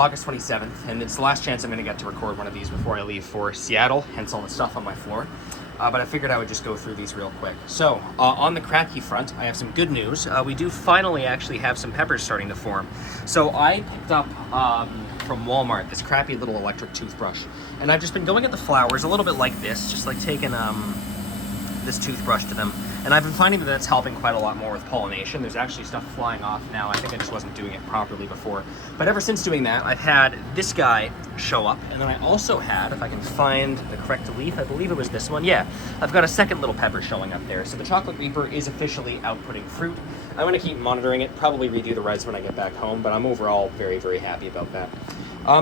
August 27th, and it's the last chance I'm going to get to record one of these before I leave for Seattle, hence all the stuff on my floor. But I figured I would just go through these real quick. So, on the cracky front, I have some good news. We do finally actually have some peppers starting to form. So I picked up from Walmart this crappy little electric toothbrush, and I've just been going at the flowers a little bit like this, just like taking this toothbrush to them. And I've been finding that that's helping quite a lot more with pollination. There's actually stuff flying off now. I think I just wasn't doing it properly before. But ever since doing that, I've had this guy show up. And then I also had, if I can find the correct leaf, I believe it was this one. Yeah, I've got a second little pepper showing up there. So the chocolate reaper is officially outputting fruit. I'm going to keep monitoring it, probably redo the res when I get back home. But I'm overall very, very happy about that.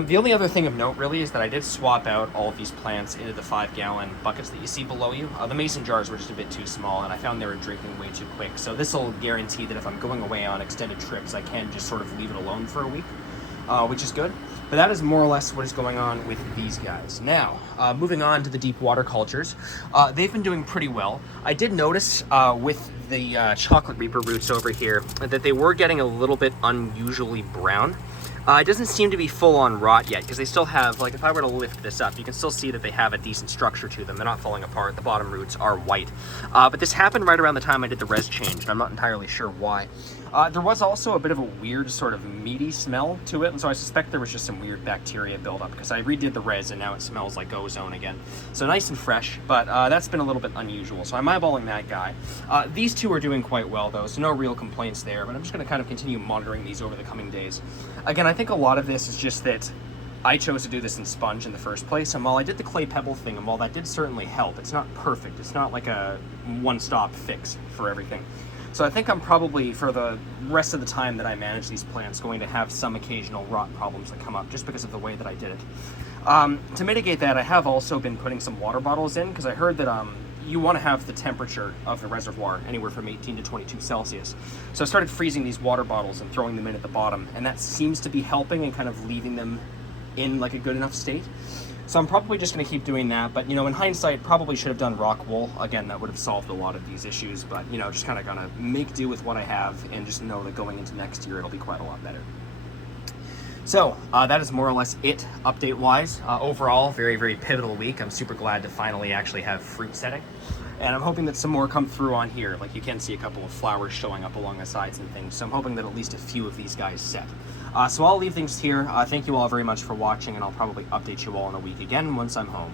The only other thing of note really is that I did swap out all of these plants into the 5-gallon buckets that you see below you. The mason jars were just a bit too small, and I found they were drinking way too quick. So this will guarantee that if I'm going away on extended trips, I can just sort of leave it alone for a week, which is good. But that is more or less what is going on with these guys. Now, moving on to the deep water cultures, they've been doing pretty well. I did notice with the chocolate reaper roots over here that they were getting a little bit unusually brown. It doesn't seem to be full on rot yet because they still have, like if I were to lift this up, you can still see that they have a decent structure to them. They're not falling apart. The bottom roots are white. But this happened right around the time I did the res change, and I'm not entirely sure why. There was also a bit of a weird sort of meaty smell to it, and so I suspect there was just some weird bacteria buildup because I redid the res and now it smells like ozone again. So nice and fresh, but that's been a little bit unusual. So I'm eyeballing that guy. These two are doing quite well though, so no real complaints there, but I'm just going to kind of continue monitoring these over the coming days. Again, I think a lot of this is just that I chose to do this in sponge in the first place, and while I did the clay pebble thing, and while that did certainly help, it's not perfect. It's not like a one-stop fix for everything. So I think I'm probably, for the rest of the time that I manage these plants, going to have some occasional rot problems that come up just because of the way that I did it. To mitigate that, I have also been putting some water bottles in because I heard that you want to have the temperature of the reservoir anywhere from 18 to 22 Celsius. So I started freezing these water bottles and throwing them in at the bottom, and that seems to be helping and kind of leaving them in like a good enough state. So I'm probably just going to keep doing that, but in hindsight, probably should have done rock wool. Again, that would have solved a lot of these issues, but just kind of gonna make do with what I have and just know that going into next year, it'll be quite a lot better. So that is more or less it update-wise. Overall, very, very pivotal week. I'm super glad to finally actually have fruit setting. And I'm hoping that some more come through on here. Like you can see a couple of flowers showing up along the sides and things. So I'm hoping that at least a few of these guys set. So I'll leave things here. Thank you all very much for watching, and I'll probably update you all in a week again once I'm home.